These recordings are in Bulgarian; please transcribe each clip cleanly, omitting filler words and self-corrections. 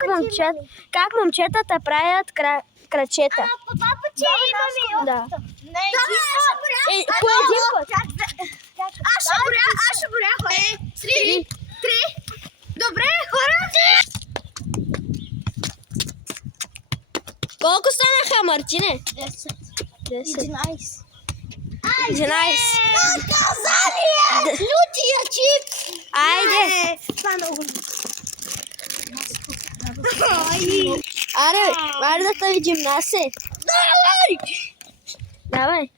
Как момчетата правят крачета? По два пъти имаме и Да. Не, По един път. Аз ще боря хора. Три. Добре, хора. Колко станаха, Мартине? 10. 11. 11. Лютия чип. Айде. Това е много. Аре да те видим насе. Давай.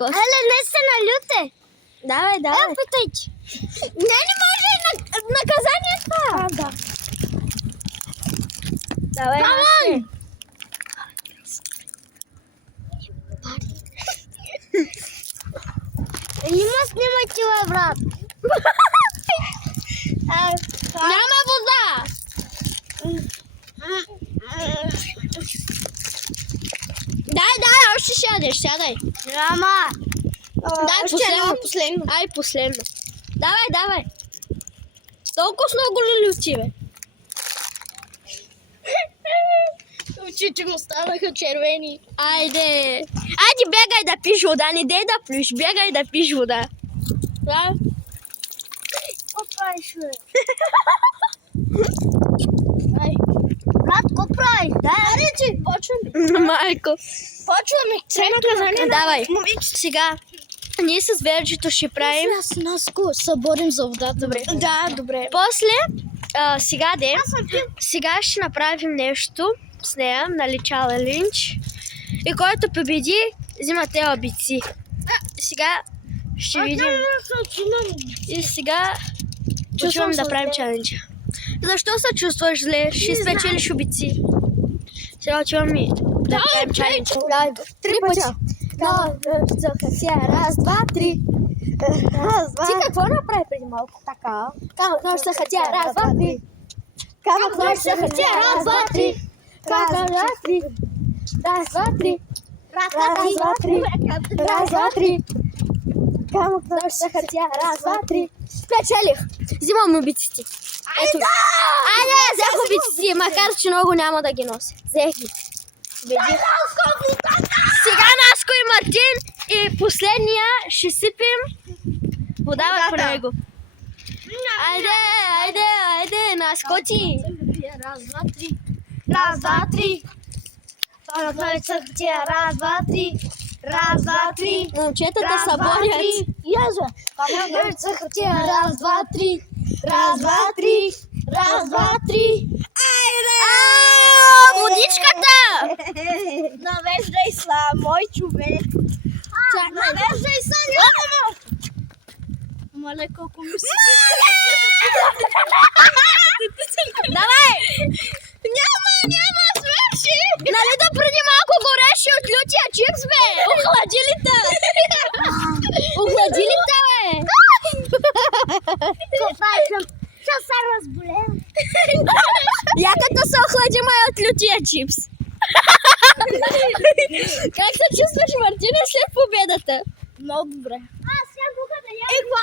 Еле, не се налюте. Давай. Питайте. Не може наказание това. Да. Давай. Насе. Нима снимайте ла, брат. Няма вода. Дай, още сядай. Няма. Дай последно. Ай, последно. Давай. Толкова много ли люти, бе? Очите му станаха червени. Айде, бягай да пиш вода, не дей да плюш, бягай да пиш вода. Да? Какво правиш, бе? Брат, какво правиш? Аре, че почваме. Майко. Почваме. Давай. Сега, ние с Верджито ще правим. С нас се борим за вода. Добре. Да, добре. После, сега ще направим нещо с нея, нали чалендж. И който победи, взима те обици. Сега ще видим. И сега почваме да правим чаленджа. Защо се чувстваш зле? Ще спечелиш обици. Сега отиваме да правим чалендж. 3 пъти. Раз, два, три. Раз, два. Ти какво направи преди малко? Така. Камък, нож, съхотя. Раз, два, три. Камък, нож, съхотя. Раз, два, три. Раз, два, три. Раз, два, три. Раз, два, три. Раз, два, три. Камък, нож, съхотя. Раз, два, три. Спечелих. Взимам обиците. Ето. Айде, взех обиците, макар че много няма да ги нося. Взех ги. Сега Наско и Мартин и последния ще сипим вода върху него. Айде, Наско ти. Раз, два, три. Раз, два, три. Раз, два, три. Раз, два, три. Момчетата са борят. Раз, два, три. Раз, два, три. Раз, два, три. Водичката! Навеждай са, мой човек. Навеждай са, няма. Мале, колко ми си. Давай! Няма, свърши. Нали да преди малко гореше от лютия чипс, бе? Охлади ли те? Бе? Какво правиш? Ще се разболем. Яката се охлади май от лютия чипс. Как се чувстваш, Мартина, след победата? Много добре. Сега да я. Какво